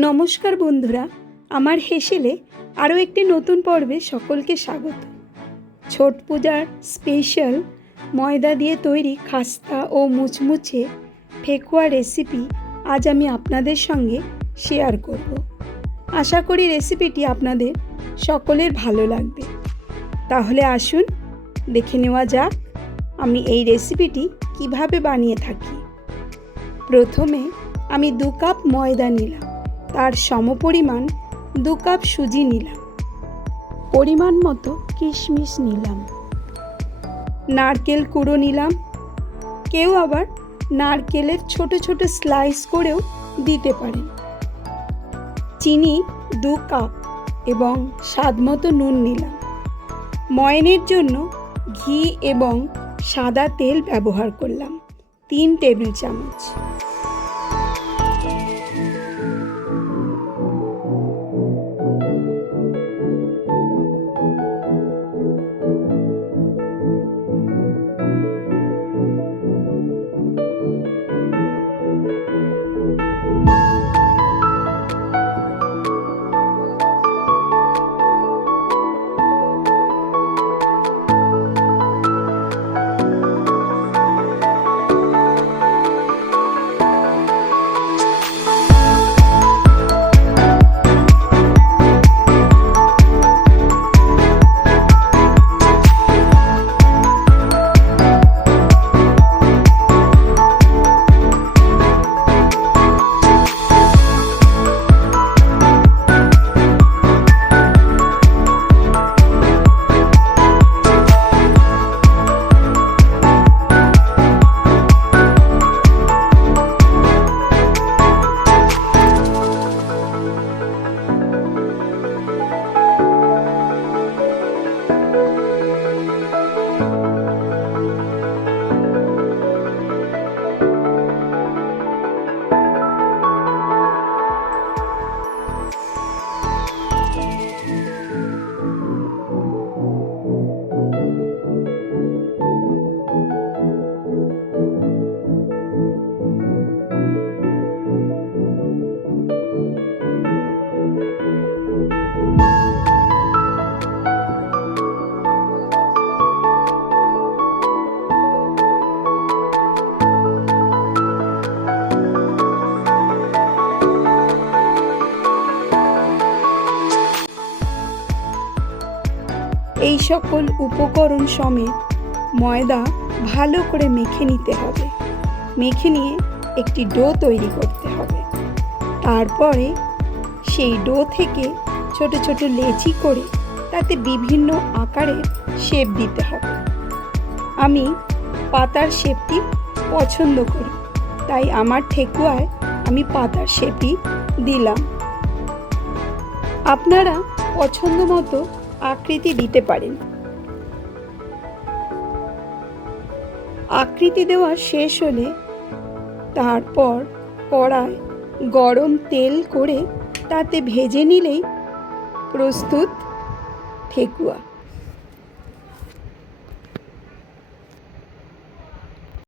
নমস্কার বন্ধুরা, আমার হেসেলে আরও একটি নতুন পর্বে সকলকে স্বাগত। ছট পূজার স্পেশাল ময়দা দিয়ে তৈরি খাস্তা ও মুচমুচে ঠেকুয়া রেসিপি আজ আমি আপনাদের সঙ্গে শেয়ার করব। আশা করি রেসিপিটি আপনাদের সকলের ভালো লাগবে। তাহলে আসুন দেখে নেওয়া যাক আমি এই রেসিপিটি কিভাবে বানিয়ে থাকি। প্রথমে আমি 2 কাপ ময়দা নিলাম, তার সমপরিমাণ 2 কাপ সুজি নিলাম, পরিমাণ মতো কিশমিশ নিলাম, নারকেল কুড়ো নিলাম। কেউ আবার নারকেলের ছোট ছোট স্লাইস করেও দিতে পারেন। চিনি 2 কাপ এবং স্বাদমতো নুন নিলাম। ময়ানের জন্য ঘি এবং সাদা তেল ব্যবহার করলাম 3 টেবিল চামচ। এই সকল উপকরণ সমেত ময়দা ভালো করে মেখে নিতে হবে। মেখে নিয়ে একটি ডো তৈরি করতে হবে। তারপরে সেই ডো থেকে ছোট ছোট লেচি করে তাতে বিভিন্ন আকারের শেপ দিতে হবে। আমি পাতার শেপটি পছন্দ করি, তাই আমার ঠেকুয়ায় আমি পাতার শেপই দিলাম। আপনারা পছন্দ মতো আকৃতি দিতে পারেন। আকৃতি দেওয়া শেষ হলে তারপর কড়ায় গরম তেল করে তাতে ভেজে নিলেই প্রস্তুত ঠেকুয়া।